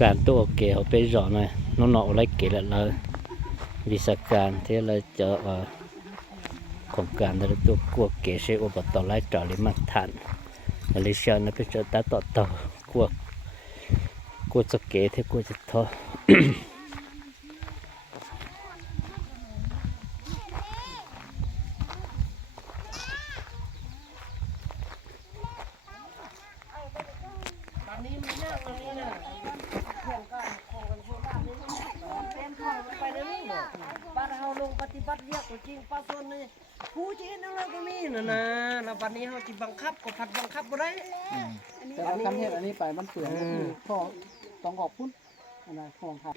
การตัวเกี่ยวไปรอหน่อยน้องๆอะไรเกี่ยวเลยวิชาการที่เราจะของการเราตัวกลัวเกี่ยวใช้อุปกรณ์ไล่จอดหรือมัดทันอะไรเช่นนั้นไปเจอตาต่อกลัวจะเกี่ยวที่กลัวจะท้อ ตอนนี้มันยากตรงนี้นะเพื่อนก็คงกันทั่วบ้านนี่เป็นข้าวไปเรื่อยๆบ้านเราลงปฏิบัติเรียกจริงป้าส่วนนี่ผู้จีนนั่นเราก็มีนะแล้ววันนี้เขาจีบังคับก็ผัดบังคับก็ได้ แต่ว่าการเฮ็ดอันนี้ไปมันเปลืองข้อต้องออกพุ่นอันนั้นของครับ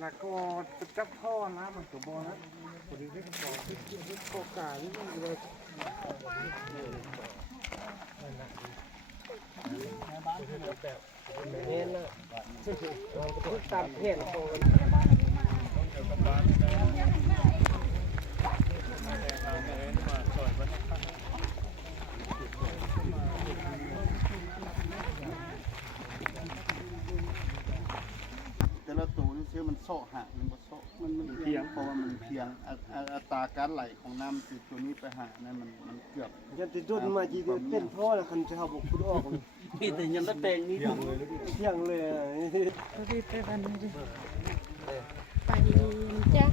แล้วก็จับท่อนะมันก็บ่นะพอดีได้ขอที่ข้อกาที่มันเลยเห็นนะตามเพจของแต่ละตัวนี่ซื้อมันโซ่หามันบ่โซ่มันเพียงเพราะว่ามันเพียงอัตราการไหลของน้ำจากตัวนี้ไปหานั่นมันเกือบ ยันติดจุดมาจีเป็นพ่อแล้วคันจะเอาบุกคุณออกมีแต่ยันละแตงนี่เที่ยงเลยที่ไปวันนี้ดิไปจ้ะ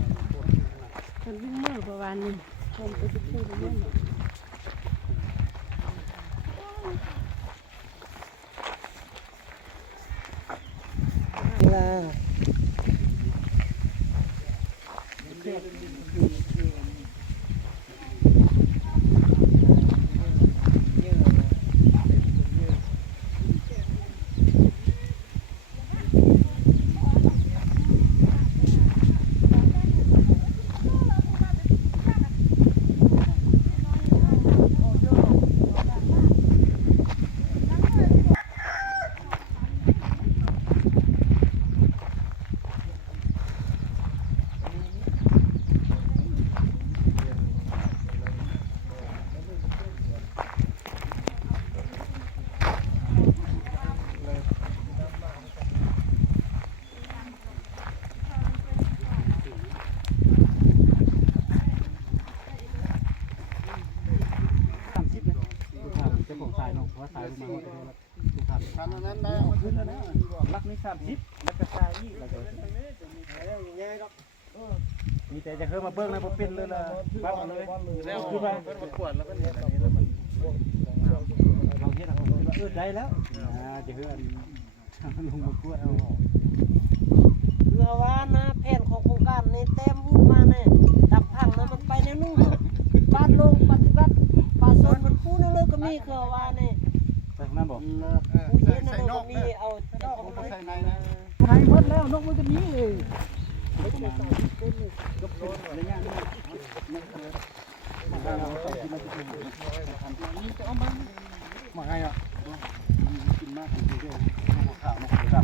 คนวิ่งมือประมาณนี้ชมไปทุกที่ไปเรื่อยลานั้นได้เอาขึ้นแล้วนะ ลักนี่30แล้วก็ชายนี่แล้วก็มีแต่จะเข้ามาเบิ่งนะบ่เป็นเลยล่ะปั๊บเลยแล้วคือว่าเพิ่นประกวดแล้วก็เนี่ยอันนี้แล้วมันเราเฮ็ดเอาใจแล้วจะเฮือนลงประกวดเอา เรือว่านะแผนของโครงการนี้เต็มมาเนี่ยดับพังแล้วมันไปในนู่นบ้านลงปฏิบัติป่าสนมันผู้นั่นเลยก็มีคือว่าเนี่ย ใส่นั่นบ่ ผู้เย็นนั่นก็มีเอา ใส่ในนะ ใช้หมดแล้วนกมันก็มีเลยกับโซนอะไรอย่างนี้มาไงอ่ะกินมากจริงๆ